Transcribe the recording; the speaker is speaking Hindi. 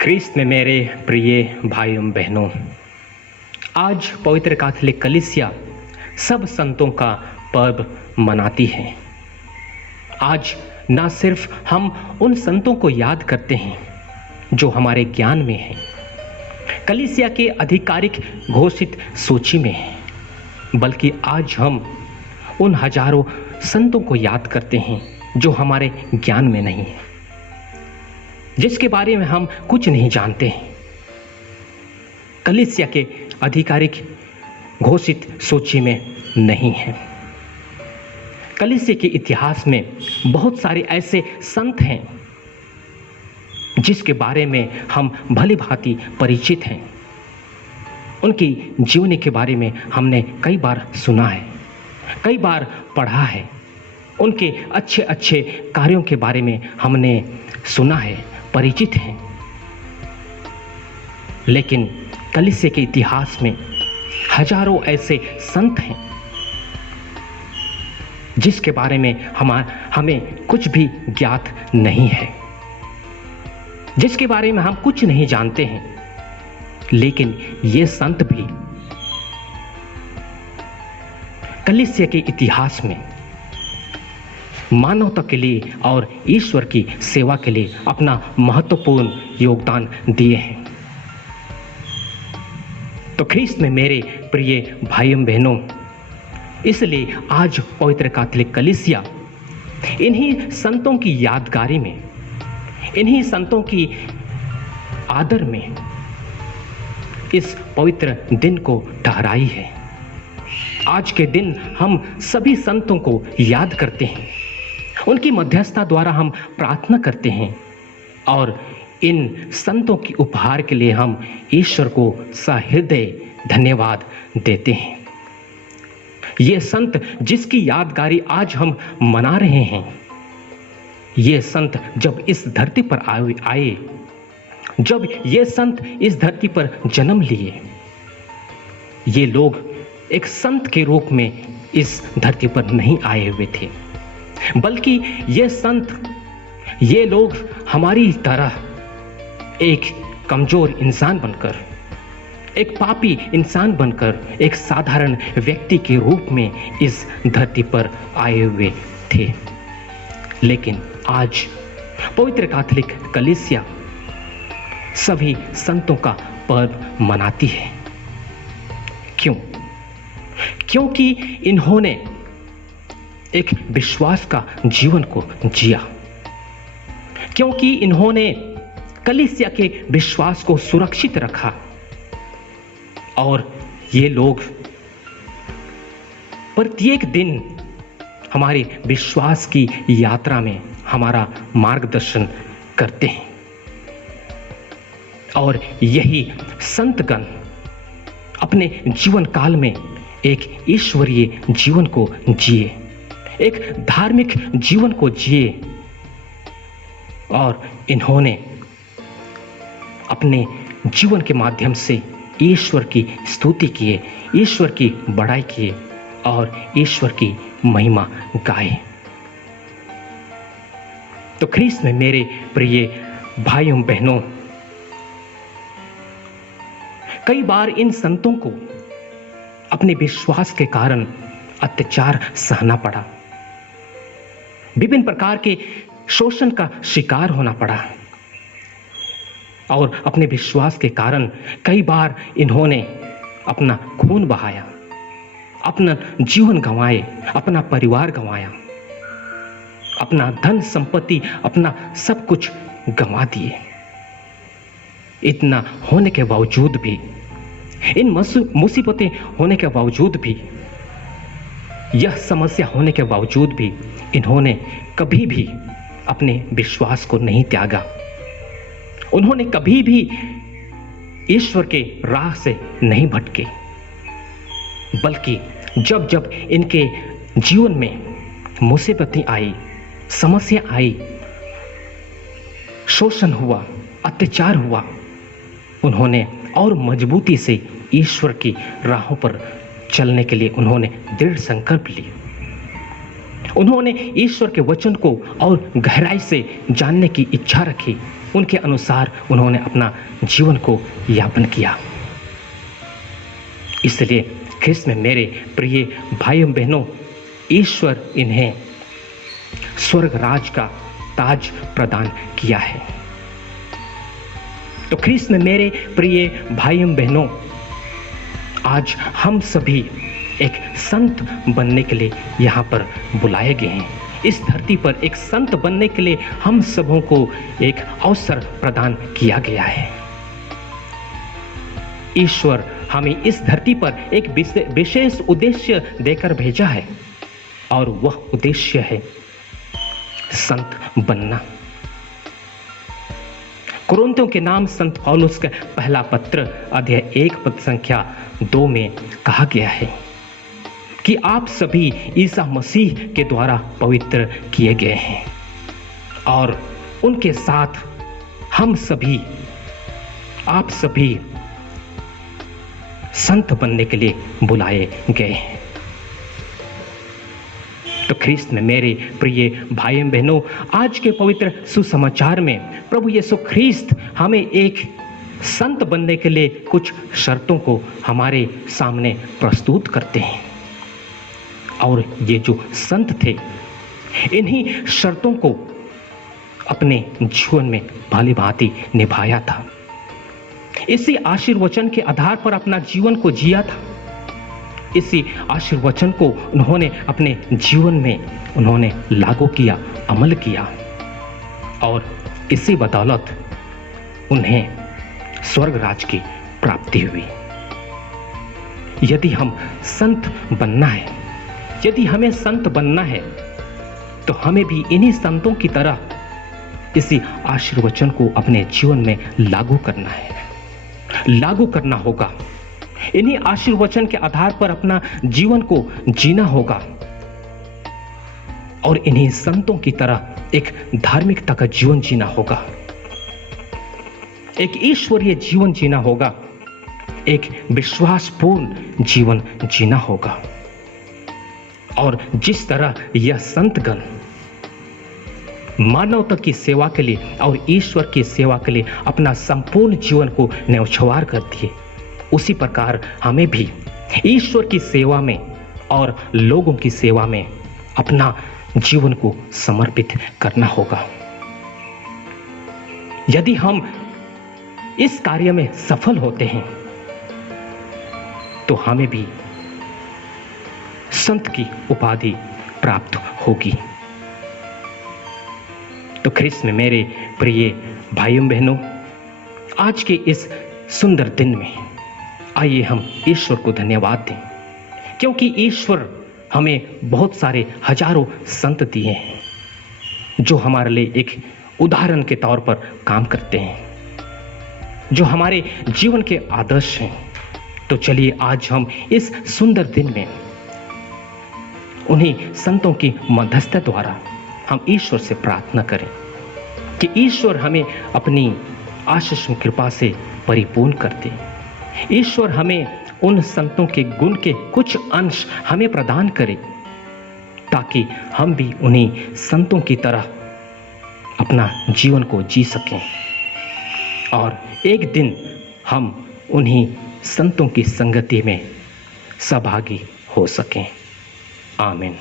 ख्रीस्त में मेरे प्रिय भाइयों बहनों, आज पवित्र कैथोलिक कलीसिया सब संतों का पर्व मनाती है। आज ना सिर्फ हम उन संतों को याद करते हैं जो हमारे ज्ञान में हैं, कलीसिया के आधिकारिक घोषित सूची में हैं, बल्कि आज हम उन हजारों संतों को याद करते हैं जो हमारे ज्ञान में नहीं है, जिसके बारे में हम कुछ नहीं जानते हैं। कलीसिया के आधिकारिक घोषित सूची में नहीं है। कलीसिया के इतिहास में बहुत सारे ऐसे संत हैं जिसके बारे में हम भली भांति परिचित हैं। उनकी जीवनी के बारे में हमने कई बार सुना है, कई बार पढ़ा है। उनके अच्छे अच्छे कार्यों के बारे में हमने सुना है, परिचित हैं। लेकिन कलीसिया के इतिहास में हजारों ऐसे संत हैं जिसके बारे में हमें कुछ भी ज्ञात नहीं है, जिसके बारे में हम कुछ नहीं जानते हैं। लेकिन ये संत भी कलीसिया के इतिहास में मानवता के लिए और ईश्वर की सेवा के लिए अपना महत्वपूर्ण योगदान दिए हैं। तो ख्रीस्त में मेरे प्रिय भाइयों बहनों, इसलिए आज पवित्र कैथोलिक कलीसिया इन्हीं संतों की यादगारी में, इन्हीं संतों की आदर में इस पवित्र दिन को ठहराई है। आज के दिन हम सभी संतों को याद करते हैं, उनकी मध्यस्थता द्वारा हम प्रार्थना करते हैं और इन संतों की उपहार के लिए हम ईश्वर को सहृदय धन्यवाद देते हैं। ये संत जिसकी यादगारी आज हम मना रहे हैं, ये संत जब इस धरती पर आए, जब ये संत इस धरती पर जन्म लिए, ये लोग एक संत के रूप में इस धरती पर नहीं आए हुए थे, बल्कि ये संत, ये लोग हमारी तरह एक कमजोर इंसान बनकर, एक पापी इंसान बनकर, एक साधारण व्यक्ति के रूप में इस धरती पर आए हुए थे। लेकिन आज पवित्र कैथोलिक कलीसिया सभी संतों का पर्व मनाती है। क्यों? क्योंकि इन्होंने एक विश्वास का जीवन को जिया, क्योंकि इन्होंने कलीसिया के विश्वास को सुरक्षित रखा और ये लोग प्रत्येक दिन हमारे विश्वास की यात्रा में हमारा मार्गदर्शन करते हैं। और यही संतगण अपने जीवन काल में एक ईश्वरीय जीवन को जिए, एक धार्मिक जीवन को जिए और इन्होंने अपने जीवन के माध्यम से ईश्वर की स्तुति किए, ईश्वर की बड़ाई किए और ईश्वर की महिमा गाए। तो ख्रीस्त में मेरे प्रिय भाइयों बहनों, कई बार इन संतों को अपने विश्वास के कारण अत्याचार सहना पड़ा, विभिन्न प्रकार के शोषण का शिकार होना पड़ा और अपने विश्वास के कारण कई बार इन्होंने अपना खून बहाया, अपना जीवन गंवाए, अपना परिवार गंवाया, अपना धन संपत्ति, अपना सब कुछ गंवा दिए। इतना होने के बावजूद भी, इन मुसीबतें होने के बावजूद भी, यह समस्या होने के बावजूद भी इन्होंने कभी भी अपने विश्वास को नहीं त्यागा। उन्होंने कभी भी ईश्वर के राह से नहीं भटके, बल्कि जब जब इनके जीवन में मुसीबतें आई, समस्या आई, शोषण हुआ, अत्याचार हुआ, उन्होंने और मजबूती से ईश्वर की राहों पर चलने के लिए उन्होंने दृढ़ संकल्प लिया। उन्होंने ईश्वर के वचन को और गहराई से जानने की इच्छा रखी उनके अनुसार उन्होंने अपना जीवन को यापन किया। इसलिए ख्रिस्त में मेरे प्रिय भाइयों बहनों, ईश्वर इन्हें स्वर्ग राज का ताज प्रदान किया है। तो ख्रिस्त में मेरे प्रिय भाइयों बहनों, आज हम सभी एक संत बनने के लिए यहाँ पर बुलाए गए हैं। इस धरती पर एक संत बनने के लिए हम सबों को एक अवसर प्रदान किया गया है। ईश्वर हमें इस धरती पर एक विशेष उद्देश्य देकर भेजा है और वह उद्देश्य है संत बनना। कुरिन्थियों के नाम संत पौलुस का पहला पत्र अध्याय 1 पद संख्या 2 में कहा गया है कि आप सभी ईसा मसीह के द्वारा पवित्र किए गए हैं और उनके साथ हम सभी, आप सभी संत बनने के लिए बुलाए गए हैं। तो ख्रिस्त में मेरे प्रिय भाइयों बहनों, आज के पवित्र सुसमाचार में प्रभु यीशु ख्रिस्त हमें एक संत बनने के लिए कुछ शर्तों को हमारे सामने प्रस्तुत करते हैं और ये जो संत थे, इन्हीं शर्तों को अपने जीवन में भली भांति निभाया था। इसी आशीर्वचन के आधार पर अपना जीवन को जिया था। इसी आशीर्वचन को उन्होंने अपने जीवन में उन्होंने लागू किया, अमल किया और इसी बदौलत उन्हें स्वर्ग राज की प्राप्ति हुई। यदि हम संत बनना है, यदि हमें संत बनना है, तो हमें भी इन्हीं संतों की तरह इसी आशीर्वचन को अपने जीवन में लागू करना है, लागू करना होगा। इन्हीं आशीर्वचन के आधार पर अपना जीवन को जीना होगा और इन्हीं संतों की तरह एक धार्मिकता का जीवन जीना होगा, एक ईश्वरीय जीवन जीना होगा, एक विश्वासपूर्ण जीवन जीना होगा। और जिस तरह यह संतगण मानवता की सेवा के लिए और ईश्वर की सेवा के लिए अपना संपूर्ण जीवन को न्यौछावर कर दिए, उसी प्रकार हमें भी ईश्वर की सेवा में और लोगों की सेवा में अपना जीवन को समर्पित करना होगा। यदि हम इस कार्य में सफल होते हैं तो हमें भी संत की उपाधि प्राप्त होगी। तो ख्रिस्त में मेरे प्रिय भाइयों बहनों, आज के इस सुंदर दिन में आइए हम ईश्वर को धन्यवाद दें, क्योंकि ईश्वर हमें बहुत सारे हजारों संत दिए हैं जो हमारे लिए एक उदाहरण के तौर पर काम करते हैं, जो हमारे जीवन के आदर्श हैं। तो चलिए आज हम इस सुंदर दिन में उन्हीं संतों की मध्यस्थता द्वारा हम ईश्वर से प्रार्थना करें कि ईश्वर हमें अपनी आशीष कृपा से परिपूर्ण कर दे। ईश्वर हमें उन संतों के गुण के कुछ अंश हमें प्रदान करे, ताकि हम भी उन्हीं संतों की तरह अपना जीवन को जी सकें और एक दिन हम उन्हीं संतों की संगति में सहभागी हो सकें। आमीन।